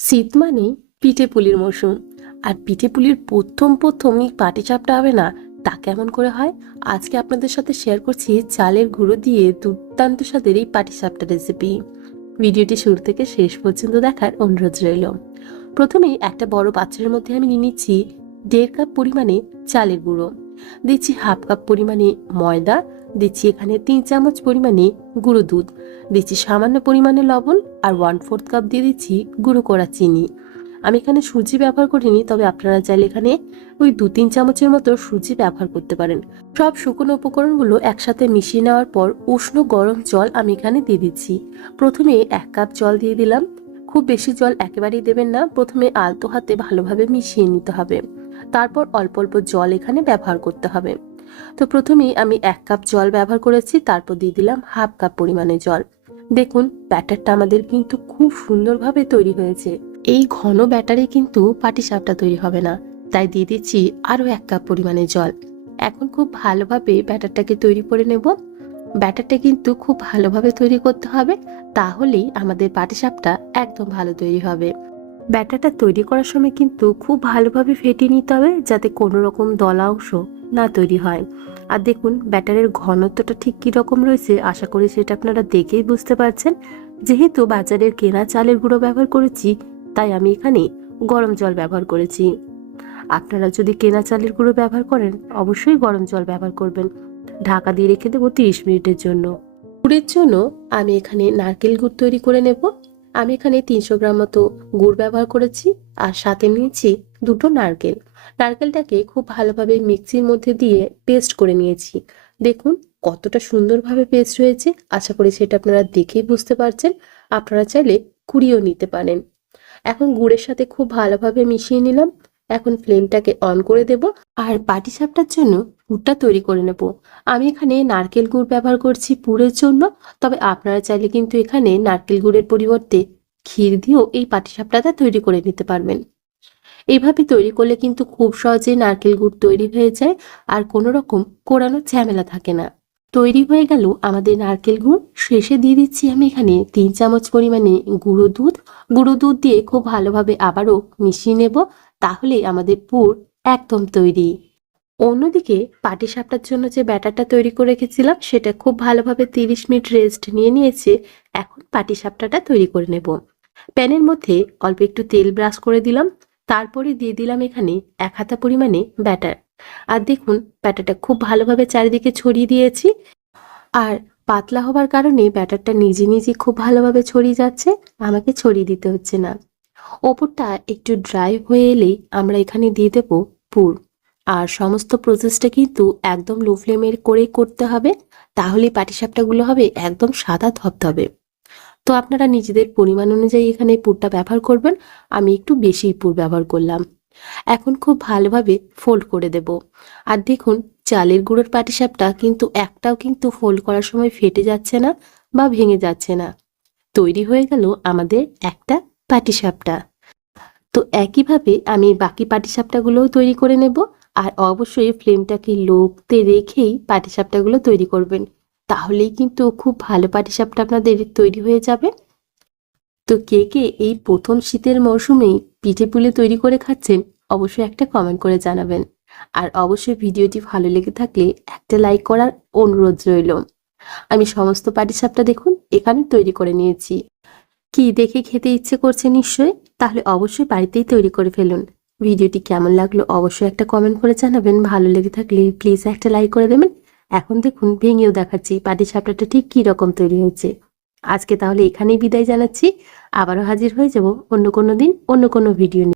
শীত মানে পিঠে পুলির মৌসুম। আর পিঠে পুলির প্রথমই পাটিসাপটা হবে না, তা কেমন করে হয়? আজকে আপনাদের সাথে শেয়ার করছি চালের গুঁড়ো দিয়ে দুর্দান্ত স্বাদের এই পাটিসাপটা রেসিপি। ভিডিওটি শুরু থেকে শেষ পর্যন্ত দেখার অনুরোধ রইল। প্রথমেই একটা বড় পাত্রের মধ্যে আমি নিয়ে নিচ্ছি 1.5 কাপ পরিমাণে চালের গুঁড়ো, দিচ্ছি 1/2 কাপ পরিমাণে ময়দা, দিচ্ছি এখানে 3 চামচ পরিমাণে গুঁড়ো দুধ, দিচ্ছি সামান্য পরিমাণে লবণ, আর 1/4 কাপ দিয়ে দিচ্ছি গুঁড়ো করা চিনি। আমি এখানে সুজি ব্যবহার করিনি, তবে আপনারা চাইলে এখানে ওই 2-3 চামচের মতো সুজি ব্যবহার করতে পারেন। সব শুকনো উপকরণগুলো একসাথে মিশিয়ে নেওয়ার পর উষ্ণ গরম জল আমি এখানে দিয়ে দিচ্ছি। প্রথমে 1 কাপ জল দিয়ে দিলাম। খুব বেশি জল একেবারেই দেবেন না, প্রথমে আলতো হাতে ভালোভাবে মিশিয়ে নিতে হবে, তারপর অল্প অল্প জল এখানে ব্যবহার করতে হবে। তো প্রথমেই আমি 1 কাপ জল ব্যবহার করেছি, তারপর দিয়ে দিলাম 1/2 কাপ পরিমাণে জল। দেখুন ব্যাটারটা আমাদের কিন্তু খুব সুন্দরভাবে তৈরি হয়েছে। এই ঘন ব্যাটারে কিন্তু পাটিসাপটা তৈরি হবে না, তাই দিয়ে দিচ্ছি আরো 1 কাপ পরিমাণে জল। এখন খুব ভালোভাবে ব্যাটারটাকে তৈরি করে নেব। ব্যাটারটা কিন্তু খুব ভালোভাবে তৈরি করতে হবে, তাহলেই আমাদের পাটিসাপটা একদম ভালো তৈরি হবে। ব্যাটারটা তৈরি করার সময় কিন্তু খুব ভালোভাবে ফেটিয়ে নিতে হবে, যাতে কোনো রকম দলা অংশ না তৈরি হয়। আর দেখুন ব্যাটারের ঘনত্বটা ঠিক কী রকম রয়েছে, আশা করি সেটা আপনারা দেখেই বুঝতে পারছেন। যেহেতু বাজারের কেনা চালের গুঁড়ো ব্যবহার করেছি, তাই আমি এখানে গরম জল ব্যবহার করেছি। আপনারা যদি কেনা চালের গুঁড়ো ব্যবহার করেন, অবশ্যই গরম জল ব্যবহার করবেন। ঢাকা দিয়ে রেখে দেবো 30 মিনিটের জন্য। গুড়ের জন্য আমি এখানে নারকেল গুড় তৈরি করে নেব। আমি এখানে 300 গ্রাম মতো গুড় ব্যবহার করেছি, আর সাথে নিয়েছি 2টো নারকেল। নারকেলটাকে খুব ভালোভাবে মিক্সির মধ্যে দিয়ে পেস্ট করে নিয়েছি। দেখুন কতটা সুন্দরভাবে পেস্ট হয়েছে, আশা করি সেটা আপনারা দেখেই বুঝতে পারছেন। আপনারা চাইলে কুড়িয়েও নিতে পারেন। এখন গুড়ের সাথে খুব ভালোভাবে মিশিয়ে নিলাম। এখন ফ্লেমটাকে অন করে দেব, আর পাটিসাপটার জন্য পুরটা তৈরি করে নেব। আমি এখানে নারকেল গুড় ব্যবহার করছি পুরের জন্য, তবে আপনারা চাইলে কিন্তু এখানে নারকেল গুড়ের পরিবর্তে ক্ষীর দিয়েও এই পাটিসাপটাটা তৈরি করে নিতে পারবেন। এইভাবে তৈরি করলে কিন্তু খুব সহজে নারকেল গুড় তৈরি হয়ে যায়, আর কোনো রকম কোরানোর ঝামেলা থাকে না। তৈরি হয়ে গেল আমাদের নারকেল গুড়। শেষে দিয়ে দিচ্ছি আমি এখানে 3 চামচ পরিমাণে গুঁড়ো দুধ। গুঁড়ো দুধ দিয়ে খুব ভালোভাবে আবারও মিশিয়ে নেব, তাহলে আমাদের পুর একদম তৈরি। অন্যদিকে পাটিসাপটার জন্য যে ব্যাটারটা তৈরি করে রেখেছিলাম, সেটা খুব ভালোভাবে 30 মিনিট রেস্ট নিয়ে নিয়েছে। এখন পাটিসাপটাটা তৈরি করে নেব। প্যানের মধ্যে অল্প একটু তেল ব্রাশ করে দিলাম, তারপরে দিয়ে দিলাম এখানে 1 হাতা পরিমাণে ব্যাটার। আর দেখুন ব্যাটারটা খুব ভালোভাবে চারিদিকে ছড়িয়ে দিয়েছি, আর পাতলা হবার কারণে ব্যাটারটা নিজে নিজে খুব ভালোভাবে ছড়িয়ে যাচ্ছে, আমাকে ছড়িয়ে দিতে হচ্ছে না। ওপরটা একটু ড্রাই হয়ে এলেই আমরা এখানে দিয়ে দেব পুর। আর সমস্ত প্রসেসটা কিন্তু একদম লো ফ্লেমের করেই করতে হবে, তাহলেই পাটিসাপটাগুলো হবে একদম সাদা ধবধবে। তো আপনারা নিজেদের পরিমাণ অনুযায়ী এখানে পুরটা ব্যবহার করবেন। আমি একটু বেশি পুর ব্যবহার করলাম। এখন খুব ভালোভাবে ফোল্ড করে দেব। আর দেখুন চালের গুঁড়োর পাটিসাপটা কিন্তু একটাও কিন্তু ফোল্ড করার সময় ফেটে যাচ্ছে না বা ভেঙে যাচ্ছে না। তৈরি হয়ে গেল আমাদের একটা পাটিসাপটা। তো একইভাবে আমি বাকি পাটিসাপটাগুলোও তৈরি করে নেব। আর অবশ্যই ফ্লেমটাকে লোতে রেখেই পাটিসাপটাগুলো তৈরি করবেন, তাহলেই কিন্তু খুব ভালো পাটিসাপটা আপনাদের তৈরি হয়ে যাবে। তো কে কে এই প্রথম শীতের মরশুমেই পিঠে পুলি তৈরি করে খাচ্ছেন, অবশ্যই একটা কমেন্ট করে জানাবেন। আর অবশ্যই ভিডিওটি ভালো লেগে থাকলে একটা লাইক করার অনুরোধ রইল। আমি সমস্ত পাটিসাপটা দেখুন এখানে তৈরি করে নিয়েছি। কি দেখে খেতে ইচ্ছে করছে নিশ্চয়ই? তাহলে অবশ্যই বাড়িতেই তৈরি করে ফেলুন। ভিডিওটি কেমন লাগলো অবশ্যই একটা কমেন্ট করে জানাবেন। ভালো লেগে থাকলে প্লিজ একটা লাইক করে দেবেন। এখন দেখুন ভেঙেও দেখাচ্ছি পাটিসাপটাটা ঠিক কী রকম তৈরি হয়েছে। আজকে তাহলে এখানেই বিদায় জানাচ্ছি। আবারও হাজির হয়ে যাব অন্য কোনো দিন অন্য কোনো ভিডিও নিয়ে।